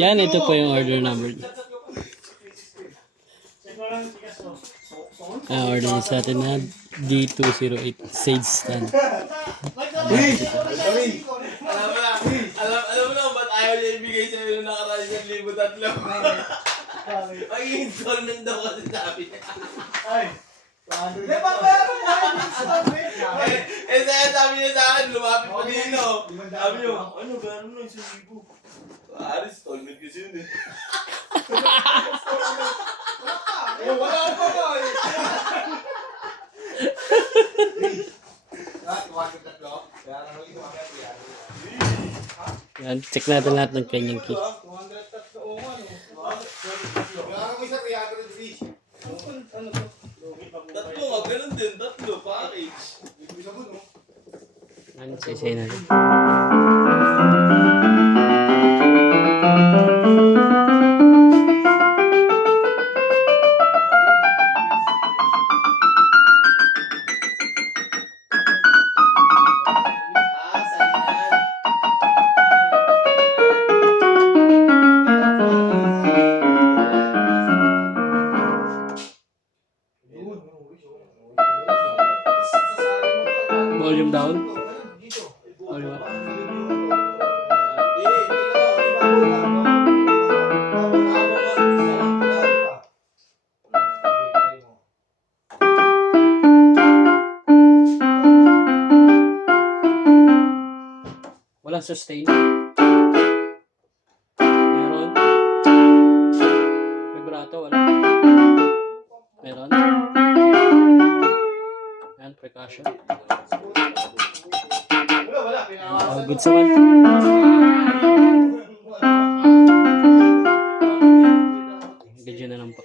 Yan, ito po yung order number. Order sa atin na D208 Sage Stand. Alam mo na ba't ayaw niya ibigay sa'yo nung nakaraan 1,300? Ay, installment daw kasi sabi niya. Ay! Di ba meron na yung installment? Sabi niya sa akin, lumapit pa din, no? Sabi niyo, ano, meron na 1,000. Installment kasi yun eh. Wala pa ba eh! Yan, check natin lahat ng kanyang key. 200 tatlo o ano? Kailangan ko isa 300 fish. Ano to? Tatlo nga, ganun din. Tatlo, package. Ano sa isa natin? Salinan. Volume down. Volume up. Walang sustain. Meron. Vibrato, wala. Meron. Yan, percussion. Wala. All good sa man. Gadyo na lang po.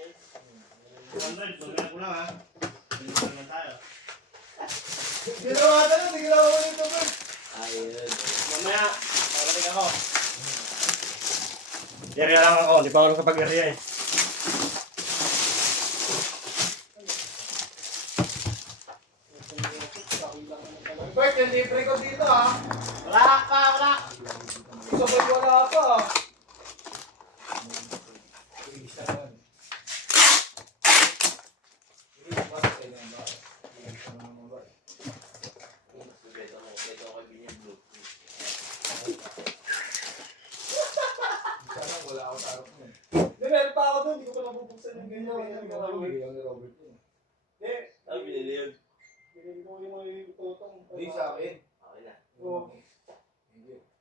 Ginawa na lang, ginawa ko nito ba? Ayun. Mamaya, parating ako. Area lang ako, di pa ako nakapag-area eh. Bert, yung libre ko dito ha. Wala. Sabay wala pa. Meron pa ako doon, hindi ko pa nabubuksan yung ganyan. Ay, binili yun. Binili ko yung mga tutong. Hindi sa akin. Okay na. Oo.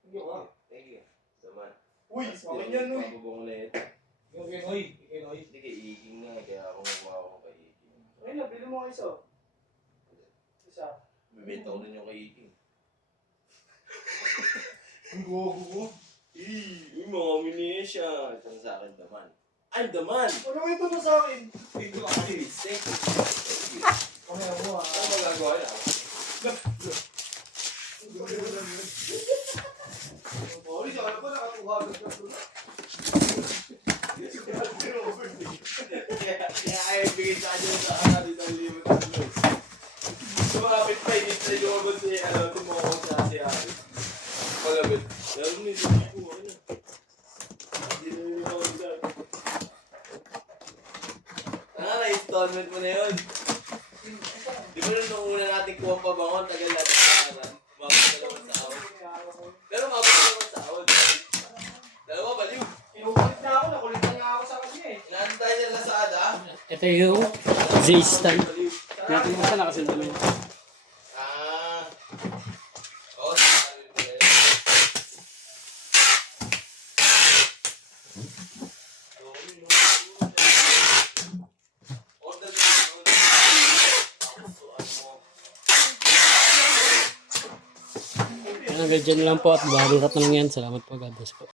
Hindi ko. Thank you. Saman. Uy, akin yan, uy. Mabubong ulit. Yung Kenoy. Kenoy. Hindi kay Iging nga, kaya ako makuha ako kay Iging. Ayun na, bili mo isa. Isa. Bibenta ko rin yung kay Iging. Ang gogo ko. Uy, mga minisya. Ito na sa akin, the man. I'm the man! Ano ito na sa akin? Ito ka, please. Thank you. Kamaya mo ah. Ano magagawa na? Sorry, saka na pa nakatuhagan ka doon. Kaya ayaw bigay sa kanya sa akin sa limit ng load. Sumapit pa, hindi sa yung abot si Timoko sa si Ari. Palabit. Pero hindi sa tipo, ano? Hindi na yung ako sa akin. Na-installment mo na yun. Di ba nung una natin kuha pa bangon, tagal natin sa kanan. Umabot na naman sa ahon. Pero umabot na naman sa ahon. Dalawa, baliw. Inukulit na ako, nakulit na nga ako sa kanya eh. Inaantay niya na sa ada. Ito yung Z stand. Natin mo siya nakasunod namin. Oo, Hanggang dyan lang po at bago kat na lang yan. Salamat po. God bless po.